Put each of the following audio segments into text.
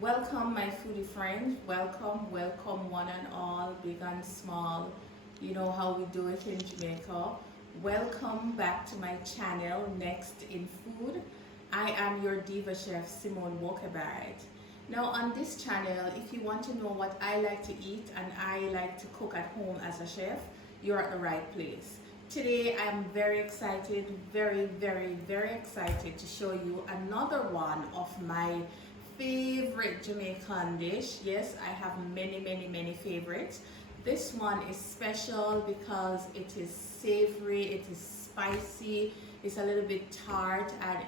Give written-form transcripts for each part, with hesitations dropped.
Welcome, my foodie friends. Welcome, welcome, one and all, big and small. You know how we do it in Jamaica. Welcome back to my channel, Next in Food. I am your diva chef, Simone Walkabout. Now, on this channel, if you want to know what I like to eat and I like to cook at home as a chef, you're at the right place. Today, I'm very excited, very excited to show you another one of my favorite Jamaican dish. Yes, I have many favorites. This one is special because it is savory, it is spicy, it's a little bit tart, and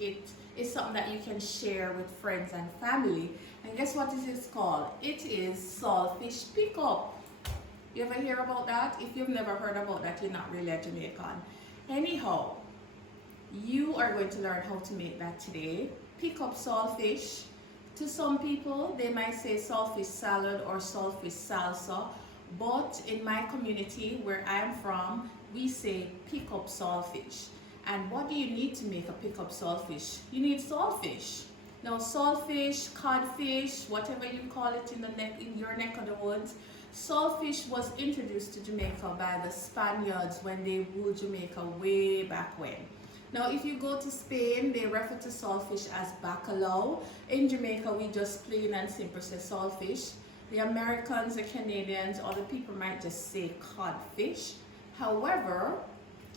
it is something that you can share with friends and family. And guess what it is called? It is saltfish pickup. You ever hear about that? If you've never heard about that, you're not really a Jamaican. Anyhow, you are going to learn how to make that today. Pick up saltfish. To some people, they might say saltfish salad or saltfish salsa, but in my community where I'm from, we say pick up saltfish. And what do you need to make a pick up saltfish? You need saltfish. Now, saltfish, codfish, whatever you call it in your neck of the woods, saltfish was introduced to Jamaica by the Spaniards when they ruled Jamaica way back when. Now, if you go to Spain, they refer to saltfish as bacalao. In Jamaica, we just plain and simple say saltfish. The Americans, the Canadians, other people might just say codfish. However,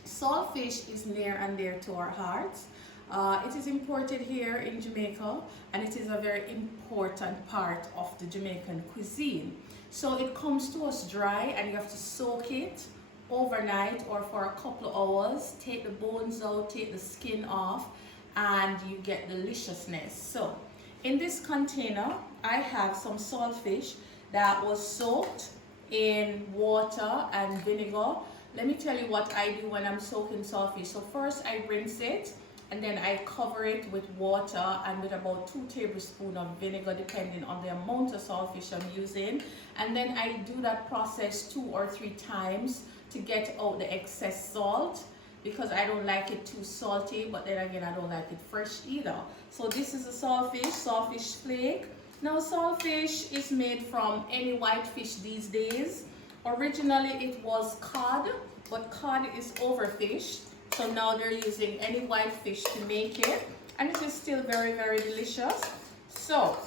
saltfish is near and dear to our hearts. It is imported here in Jamaica, and it is a very important part of the Jamaican cuisine. So it comes to us dry, and you have to soak it overnight or for a couple of hours. Take the bones out, take the skin off, and you get deliciousness. So in this container, I have some saltfish that was soaked in water and vinegar. Let me tell you what I do when I'm soaking saltfish. So first I rinse it, and then I cover it with water and with about 2 tablespoons of vinegar, depending on the amount of saltfish I'm using. And then I do that process 2 or 3 times to get out the excess salt, because I don't like it too salty, but then again, I don't like it fresh either. So this is a saltfish flake. Now, saltfish is made from any white fish these days. Originally, it was cod, but cod is overfished. So now they're using any white fish to make it, and it is still very delicious. So,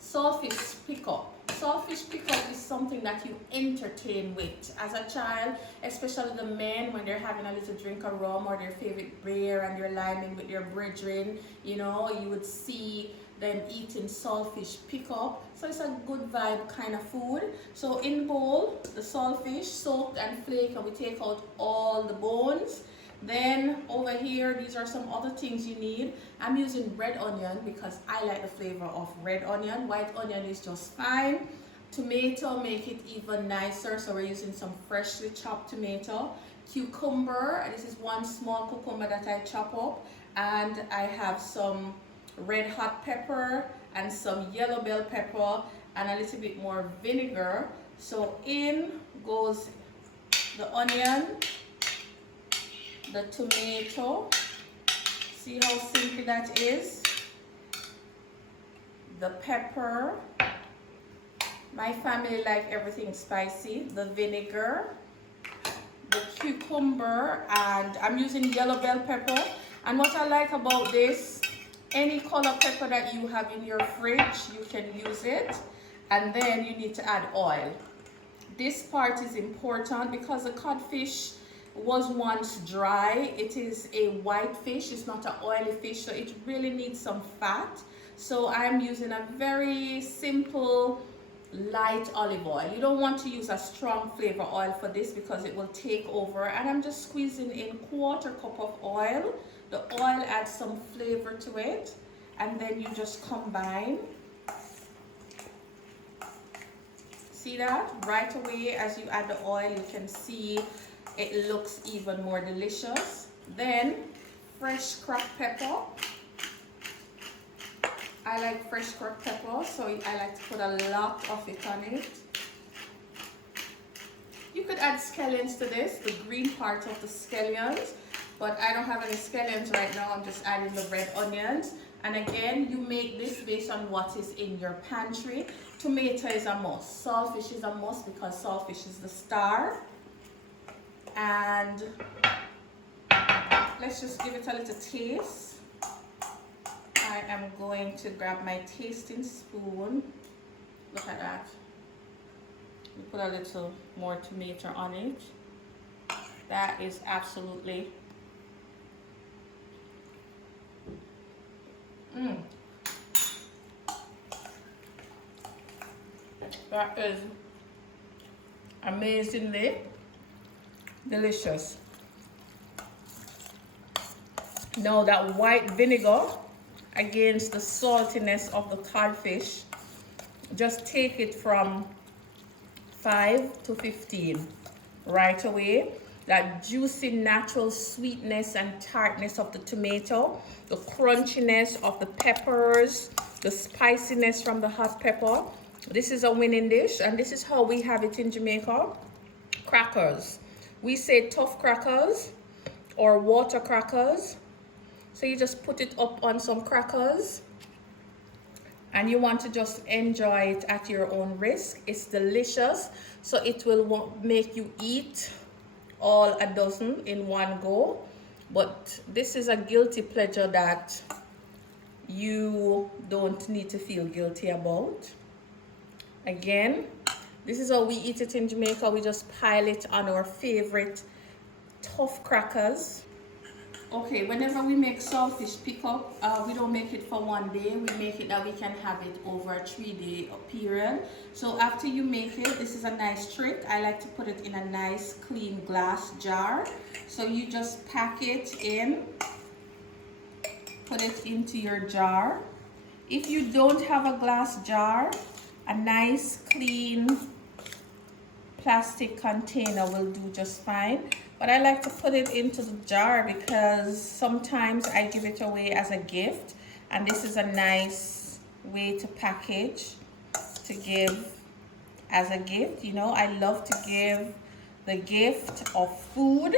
saltfish pickup. Saltfish pickup is something that you entertain with. As a child, especially the men, when they're having a little drink of rum or their favorite beer and they're liming with their brethren, you know, you would see them eating saltfish pickup. So it's a good vibe kind of food. So in the bowl, the saltfish soaked and flaked, and we take out all the bones. Then over here, these are some other things you need. I'm using red onion because I like the flavor of red onion. White onion is just fine. Tomato, make it even nicer, so we're using some freshly chopped tomato. Cucumber, this is 1 small cucumber that I chop up. And I have some red hot pepper and some yellow bell pepper and a little bit more vinegar. So in goes the onion, the tomato, see how simple that is, the pepper, my family like everything spicy, the vinegar, the cucumber, and I'm using yellow bell pepper. And what I like about this, any color pepper that you have in your fridge, you can use it. And then you need to add oil. This part is important because the codfish was once dry. It is a white fish, it's not an oily fish, so it really needs some fat. So I'm using a very simple light olive oil. You don't want to use a strong flavor oil for this because it will take over. And I'm just squeezing in 1/4 cup of oil. The oil adds some flavor to it, and then you just combine. See that? Right away as you add the oil, you can see it looks even more delicious. Then fresh cracked pepper. I like fresh cracked pepper, so I like to put a lot of it on it. You could add scallions to this, the green part of the scallions, but I don't have any scallions right now. I'm just adding the red onions. And again, you make this based on what is in your pantry. Tomato is a must. Saltfish is a must because saltfish is the star. And let's just give it a little taste. I am going to grab my tasting spoon. Look at that. We put a little more tomato on it. That is absolutely that is amazingly delicious. Now that white vinegar against the saltiness of the codfish, just take it from 5 to 15 right away. That juicy natural sweetness and tartness of the tomato, the crunchiness of the peppers, the spiciness from the hot pepper. This is a winning dish, and this is how we have it in Jamaica. Crackers. We say tough crackers or water crackers. So you just put it up on some crackers and you want to just enjoy it at your own risk. It's delicious, so it will make you eat all a dozen in one go. But this is a guilty pleasure that you don't need to feel guilty about. Again, this is how we eat it in Jamaica. We just pile it on our favorite tough crackers. Okay, whenever we make saltfish pickup, we don't make it for one day. We make it that we can have it over a 3-day period. So after you make it, this is a nice trick. I like to put it in a nice clean glass jar. So you just pack it in, put it into your jar. If you don't have a glass jar, a nice clean plastic container will do just fine. But I like to put it into the jar because sometimes I give it away as a gift, and this is a nice way to package to give as a gift. You know, I love to give the gift of food.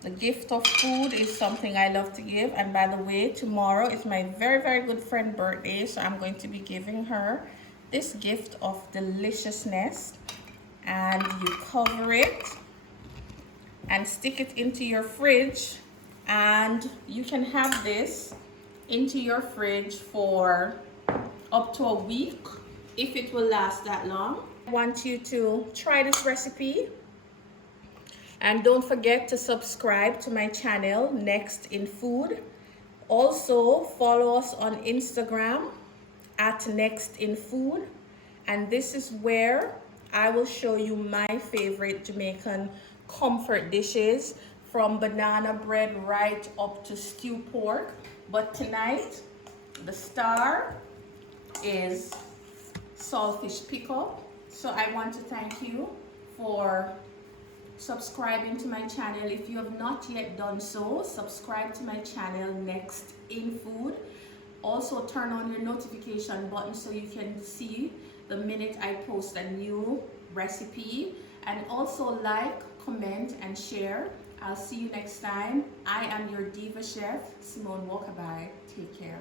The gift of food is something I love to give. And by the way, tomorrow is my very, very good friend's birthday, so I'm going to be giving her this gift of deliciousness. And you cover it and stick it into your fridge, and you can have this into your fridge for up to a week if it will last that long. I want you to try this recipe, and don't forget to subscribe to my channel Next in Food. Also follow us on Instagram at Next in Food, and this is where I will show you my favorite Jamaican comfort dishes, from banana bread right up to stew pork. But tonight, the star is saltfish pickup. So I want to thank you for subscribing to my channel. If you have not yet done so, subscribe to my channel Next in Food. Also turn on your notification button so you can see the minute I post a new recipe, and also like, comment, and share. I'll see you next time. I am your diva chef, Simone Walkaby. Take care.